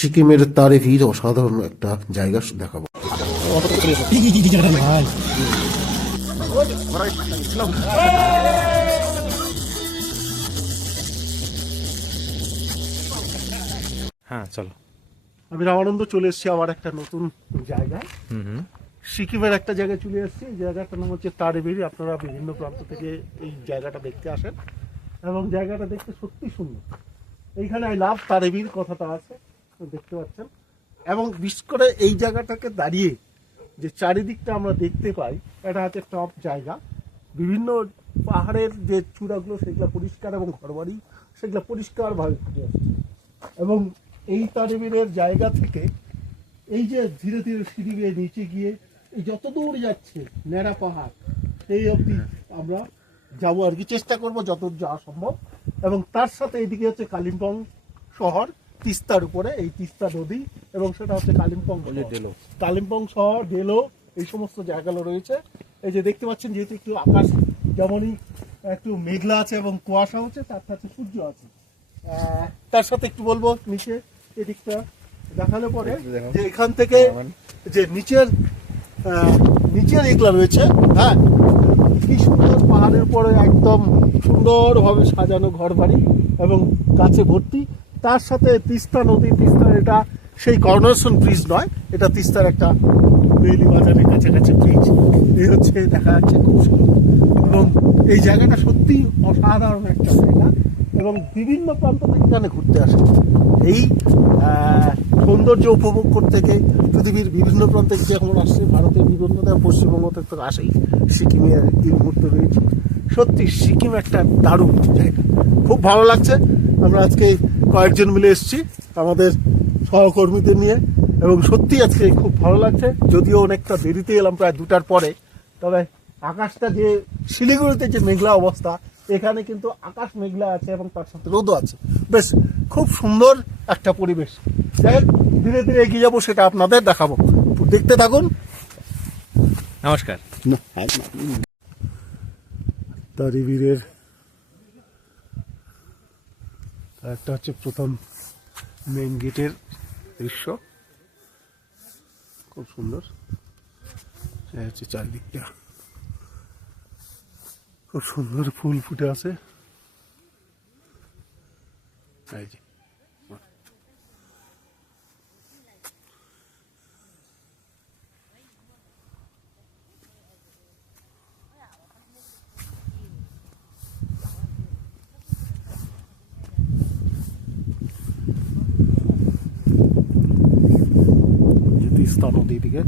সিকিমের তারেভির অসাধারণ একটা জায়গা দেখাবো। হ্যাঁ চলো। আমি রামানন্দ চলে এসেছি আবার একটা নতুন জায়গায়। সিকিমের একটা জায়গায় চলে এসেছি। এই জায়গাটার নাম হচ্ছে তারেভির। আপনারা বিভিন্ন প্রান্ত থেকে এই জায়গাটা দেখতে আসেন এবং জায়গাটা দেখতে সত্যি সুন্দর। এইখানে আই লাভ তারেভির কথাটা আছে, দেখতে পাচ্ছেন। এবং বিশেষ করে এই জায়গাটাকে দাঁড়িয়ে যে চারিদিকটা আমরা দেখতে পাই, এটা হচ্ছে টপ জায়গা। বিভিন্ন পাহাড়ের যে চূড়াগুলো সেগুলো পরিষ্কার এবং ঘরবাড়ি সেগুলো পরিষ্কারভাবে ফুটে আসছে। এবং এই তারেভিরের জায়গা থেকে এই যে ধীরে ধীরে সিঁড়ি বেয়ে নিচে গিয়ে এই যত দূর যাচ্ছে ন্যাড়া পাহাড়, সেই অবধি আমরা যাবো আর কি, চেষ্টা করব যতদূর যাওয়া সম্ভব। এবং তার সাথে এইদিকে হচ্ছে কালিম্পং শহর, তিস্তার উপরে এই তিস্তা নদী, এবং সেটা হচ্ছে কালিম্পং ডেলো। কালিম্পং শহর, ডেলো, এই সমস্ত জায়গাগুলো রয়েছে। এই যে দেখতে পাচ্ছেন, যেহেতু একটু আকাশ যেমনই একটু মেঘলা আছে এবং কুয়াশা হচ্ছে, তার সাথে সূর্য আছে। তার সাথে একটু বলবো নিচে এদিকটা দেখালে পরে যে এখান থেকে যে নিচের এগুলা রয়েছে, হ্যাঁ, কি সুন্দর পাহাড়ের উপরে একদম সুন্দরভাবে সাজানো ঘর বাড়ি এবং গাছে ভর্তি। তার সাথে তিস্তা নদী, তিস্তার এটা সেই কর্নারসন ব্রিজ নয়, এটা তিস্তার একটা বেইলি বাজারের কাছাকাছি ব্রিজ। এই হচ্ছে দেখা যাচ্ছে, খুব সুন্দর। এবং এই জায়গাটা সত্যি অসাধারণ একটা জায়গা এবং বিভিন্ন প্রান্ত থেকে এখানে ঘুরতে আসে। এই সৌন্দর্য উপভোগ করতে গিয়ে পৃথিবীর বিভিন্ন প্রান্তে যেমন আসছে, ভারতের বিভিন্ন পশ্চিমবঙ্গ থেকে আসেই সিকিমে এই মুহূর্তে রয়েছে। সত্যি সিকিম একটা দারুণ জায়গা, খুব ভালো লাগছে। আমরা আজকে কয়েকজন মিলে এসেছি আমাদের সহকর্মীদের নিয়ে, এবং সত্যি আজকে খুব ভালো লাগছে। যদিও অনেকটা দেরিতে এলাম, প্রায় 2টার পরে, তবে আকাশটা যে শিলিগুড়িতে যে মেঘলা অবস্থা, এখানে কিন্তু আকাশ মেঘলা আছে এবং তার সাথে রোদও আছে। বেশ খুব সুন্দর একটা পরিবেশ। যাই হোক, ধীরে ধীরে এগিয়ে যাবো, সেটা আপনাদের দেখাবো, দেখতে থাকুন। নমস্কার। তারেভিরের একটা হচ্ছে প্রথম মেইন গেটের দৃশ্য, খুব সুন্দর। হচ্ছে চারদিকটা খুব সুন্দর ফুল ফুটে আছে। এই যে তিস্তা নদী দিকে